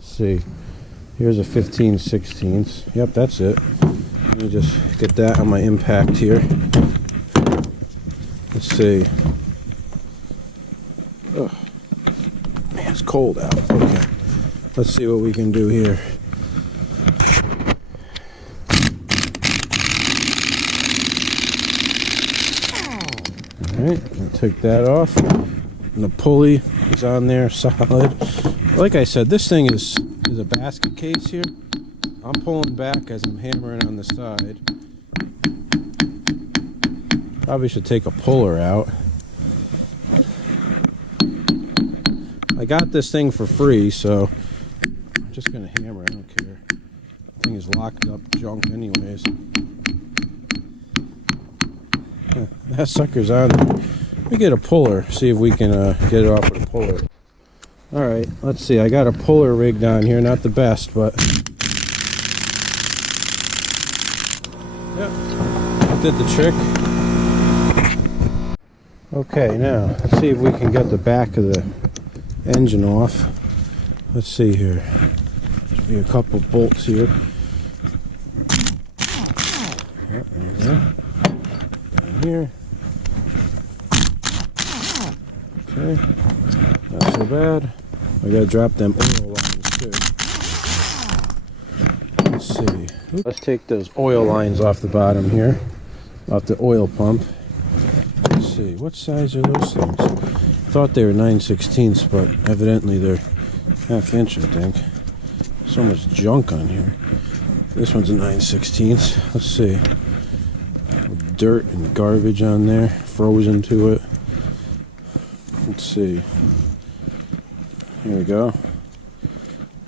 Let's see. Here's a 15/16. Yep, that's it. Let me just get that on my impact here. Let's see. Oh, man, it's cold out. Okay. Let's see what we can do here. Alright, I'll take that off. And the pulley is on there, solid. Like I said, this thing is a basket case here. I'm pulling back as I'm hammering on the side. Probably should take a puller out. I got this thing for free, so I'm just gonna hammer. I don't care. The thing is locked up junk anyways. That sucker's on there. Let me get a puller, see if we can get it off with a puller. Alright, let's see. I got a puller rigged on here, not the best, but yeah, did the trick. Okay, now let's see if we can get the back of the engine off. Let's see here. Should be a couple bolts here. Yep, there you go. Down here. Okay, not so bad. I gotta drop them oil lines too. Let's see. Let's take those oil lines off the bottom here, off the oil pump. Let's see, what size are those things? I thought they were 9/16, but evidently they're 1/2 inch, I think. So much junk on here. This one's a 9/16. Let's see. Dirt and garbage on there, frozen to it. Let's see. Here we go.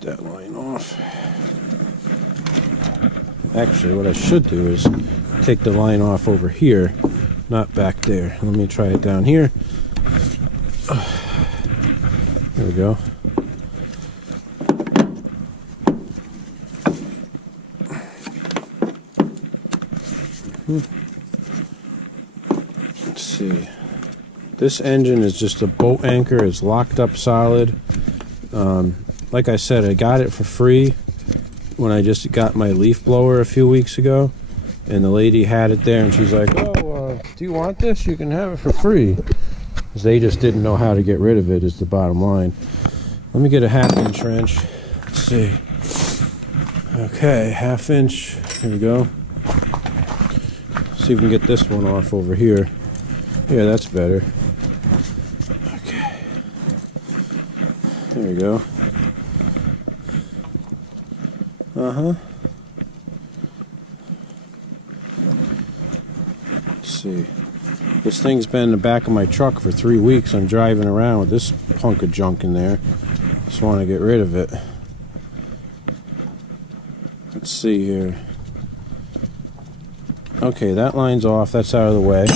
That line off. Actually, what I should do is take the line off over here, not back there. Let me try it down here. There we go. Let's see. This engine is just a boat anchor. It's locked up solid. Like I said, I got it for free when I just got my leaf blower a few weeks ago, and the lady had it there, and she's like, "Oh, do you want this? You can have it for free." Because they just didn't know how to get rid of it, is the bottom line. Let me get a 1/2 inch wrench. Let's see. Okay, 1/2 inch. Here we go. See if we can get this one off over here. Yeah, that's better. Okay. There we go. Uh-huh. Let's see. This thing's been in the back of my truck for 3 weeks. I'm driving around with this hunk of junk in there. Just want to get rid of it. Let's see here. Okay, that line's off. That's out of the way.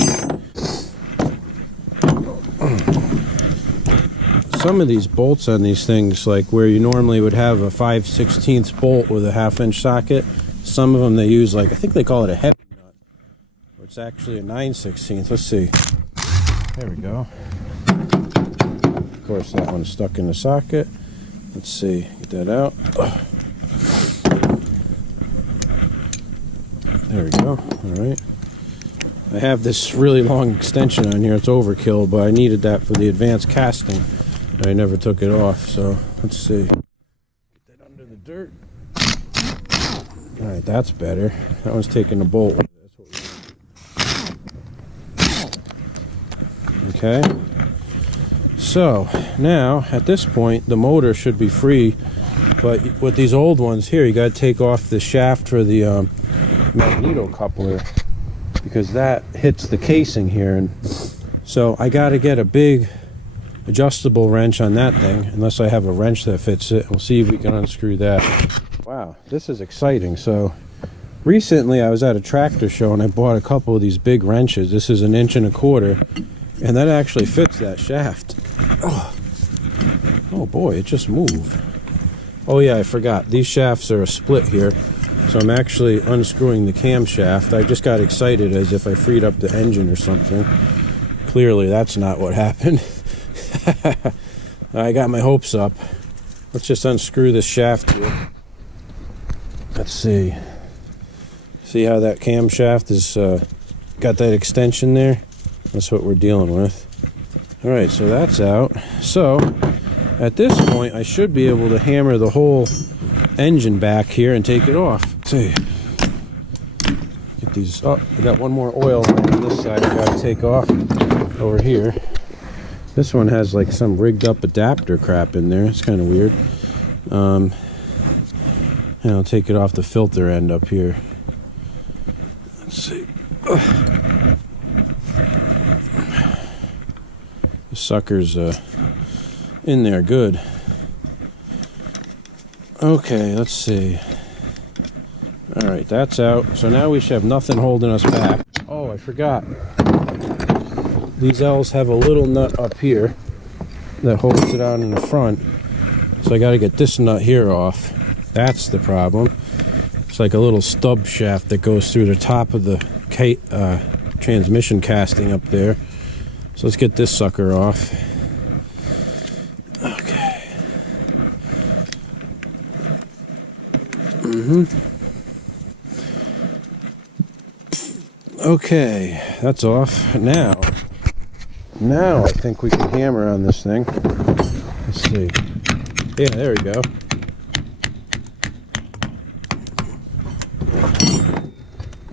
Some of these bolts on these things, like where you normally would have a 5/16 bolt with a 1/2 inch socket, some of them they use, like, I think they call it a heavy nut, or it's actually a 9/16. Let's see. There we go. Of course, that one's stuck in the socket. Let's see. Get that out. There we go. All right. I have this really long extension on here. It's overkill, but I needed that for the advanced casting. I never took it off, so let's see. Get that under the dirt. Alright, that's better. That one's taking a bolt. That's what we want. Okay. So, now, at this point, the motor should be free, but with these old ones here, you gotta take off the shaft for the magneto coupler, because that hits the casing here, and so I gotta get a big adjustable wrench on that thing, unless I have a wrench that fits it. We'll see if we can unscrew that. Wow, this is exciting. So recently I was at a tractor show and I bought a couple of these big wrenches. This is 1.25 inches, and that actually fits that shaft. Oh boy, it just moved. Oh yeah, I forgot. These shafts are a split here, so I'm actually unscrewing the camshaft. I just got excited as if I freed up the engine or something. Clearly that's not what happened. I got my hopes up. Let's just unscrew this shaft here. Let's see. See how that camshaft is got that extension there? That's what we're dealing with. All right, so that's out. So at this point, I should be able to hammer the whole engine back here and take it off. Let's see. Get these. Oh, I got one more oil line on this side I gotta take off over here. This one has like some rigged up adapter crap in there. It's kind of weird. And I'll take it off the filter end up here. Let's see. The sucker's in there good. Okay, let's see. Alright, that's out. So now we should have nothing holding us back. Oh, I forgot. These L's have a little nut up here that holds it on in the front. So I got to get this nut here off. That's the problem. It's like a little stub shaft that goes through the top of the transmission casting up there. So let's get this sucker off. Okay. Okay, that's off. Now I think we can hammer on this thing. Let's see. Yeah, there we go.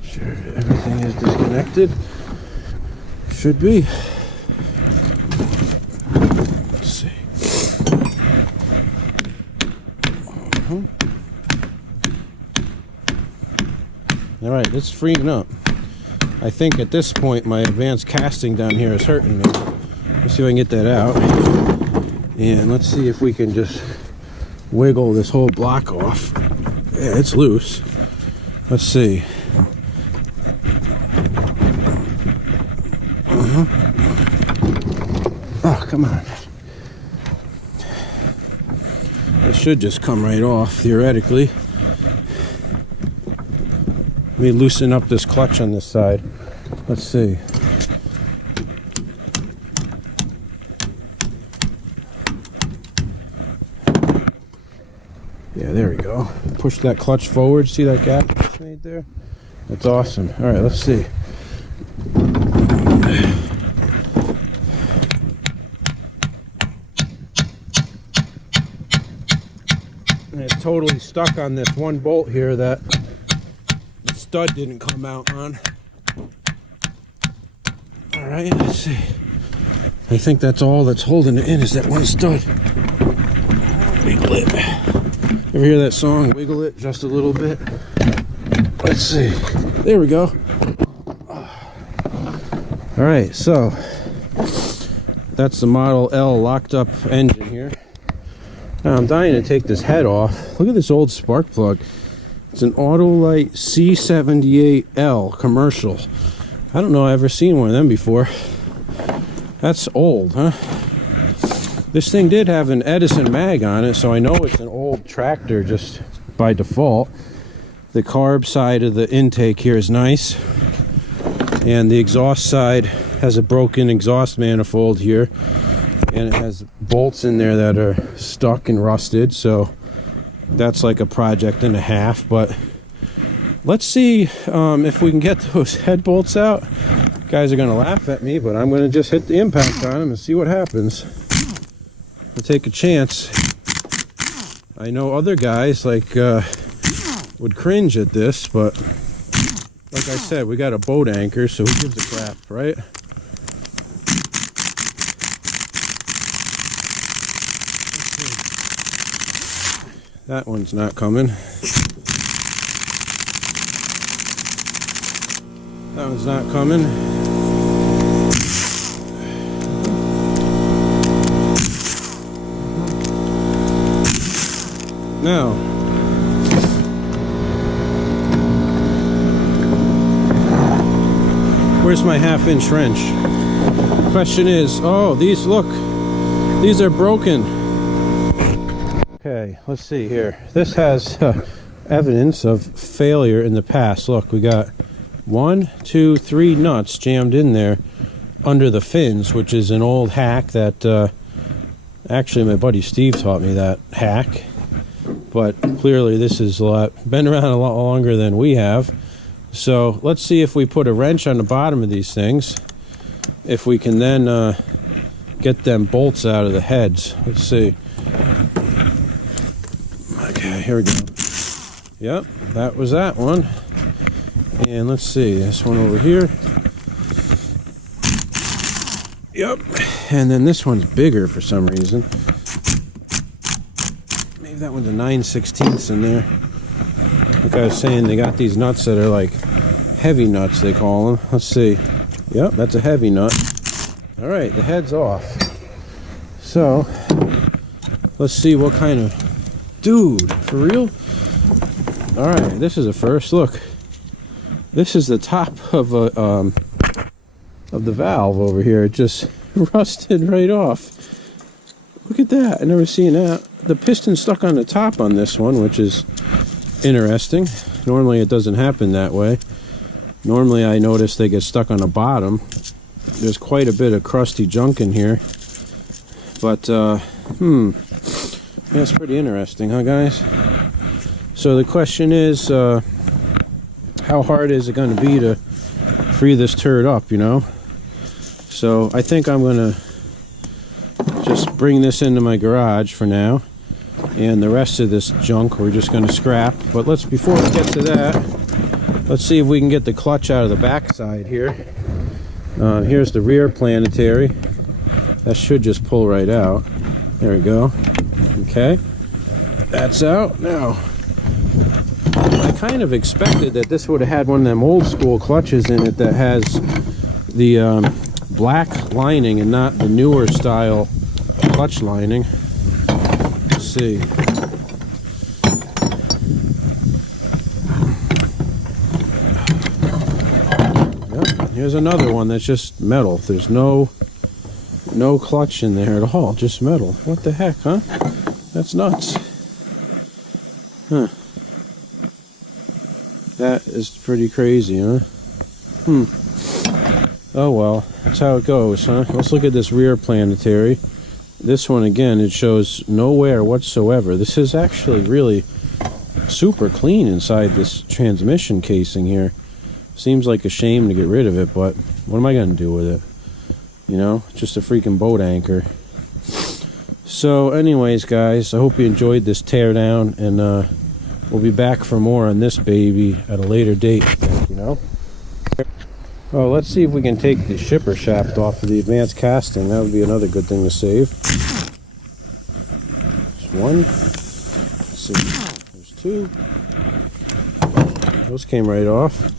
Sure, everything is disconnected. Should be. Let's see. All right, it's freeing up. I think at this point my advanced casting down here is hurting me. Let's see if I can get that out. And let's see if we can just wiggle this whole block off. Yeah, it's loose. Let's see. Oh, come on. It should just come right off, theoretically. Let me loosen up this clutch on this side. Let's see. Yeah, there we go. Push that clutch forward. See that gap that's made there? That's awesome. All right, let's see. And it's totally stuck on this one bolt here that the stud didn't come out on. All right, let's see. I think that's all that's holding it in is that one stud. Wiggle it. Ever hear that song, Wiggle It, just a little bit? Let's see. There we go. All right, so that's the Model L locked up engine here. Now I'm dying to take this head off. Look at this old spark plug. It's an Autolite C78L commercial. I don't know I've ever seen one of them before. That's old, huh? This thing did have an Edison mag on it, so I know it's an old tractor just by default. The carb side of the intake here is nice. And the exhaust side has a broken exhaust manifold here. And it has bolts in there that are stuck and rusted, so that's like a project and a half. But let's see if we can get those head bolts out. Guys are gonna laugh at me, but I'm gonna just hit the impact on them and see what happens. I'll take a chance. I know other guys like would cringe at this, but like I said, we got a boat anchor, so who gives a crap, right? That one's not coming. That one's not coming. Now, where's my half-inch wrench? Question is, oh, these, look, these are broken. Okay, let's see here. This has evidence of failure in the past. Look, we got 1, 2, 3 nuts jammed in there under the fins, which is an old hack that Actually, my buddy Steve taught me that hack, but clearly this has been around a lot longer than we have. So let's see if we put a wrench on the bottom of these things, if we can then get them bolts out of the heads. Let's see. Okay, here we go. Yep, that was that one. And let's see, this one over here. Yep, and then this one's bigger for some reason. Maybe that one's a 9/16 in there. Like I was saying, they got these nuts that are like heavy nuts, they call them. Let's see. Yep, that's a heavy nut. All right, the head's off. So, let's see what kind of... Dude, for real? All right, this is a first. Look, this is the top of the valve over here. It just rusted right off. Look at that. I never seen that. The piston stuck on the top on this one, which is interesting. Normally it doesn't happen that way. Normally I notice they get stuck on the bottom. There's quite a bit of crusty junk in here. But, that's pretty interesting, huh, guys? So the question is, how hard is it going to be to free this turd up, you know? So I think I'm going to just bring this into my garage for now. And the rest of this junk we're just going to scrap. But before we get to that, let's see if we can get the clutch out of the backside here. Here's the rear planetary. That should just pull right out. There we go. Okay. That's out. Now, I kind of expected that this would have had one of them old school clutches in it that has the black lining and not the newer style clutch lining. Let's see. Yep, here's another one that's just metal. There's no clutch in there at all, just metal. What the heck, huh? That's nuts. Huh. That is pretty crazy, huh? Oh well, that's how it goes, huh? Let's look at this rear planetary. This one, again, it shows no wear whatsoever. This is actually really super clean inside this transmission casing here. Seems like a shame to get rid of it, but what am I going to do with it? You know, just a freaking boat anchor. So anyways, guys, I hope you enjoyed this teardown, and we'll be back for more on this baby at a later date, you know. Oh, let's see if we can take the shipper shaft off of the advanced casting. That would be another good thing to save. There's one. Let's see. There's two. Those came right off.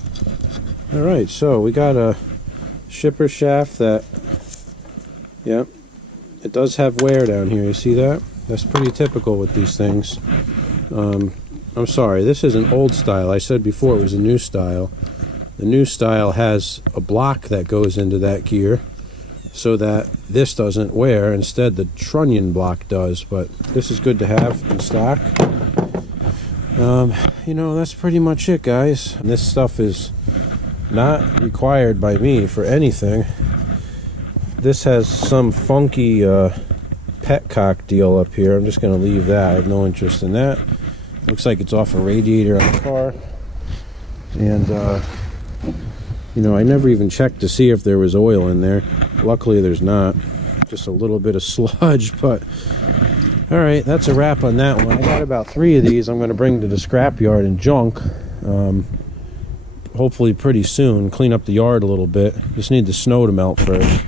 Alright, so we got a shipper shaft that, yep, it does have wear down here. You see that? That's pretty typical with these things. I'm sorry, this is an old style. I said before it was a new style. The new style has a block that goes into that gear so that this doesn't wear. Instead, the trunnion block does, but this is good to have in stock. You know, that's pretty much it, guys. And this stuff is not required by me for anything. This has some funky petcock deal up here. I'm just going to leave that. I have no interest in that. Looks like it's off a radiator on the car. And, you know, I never even checked to see if there was oil in there. Luckily, there's not. Just a little bit of sludge, but... Alright, that's a wrap on that one. I got about 3 of these I'm going to bring to the scrapyard and junk. Hopefully pretty soon. Clean up the yard a little bit. Just need the snow to melt first.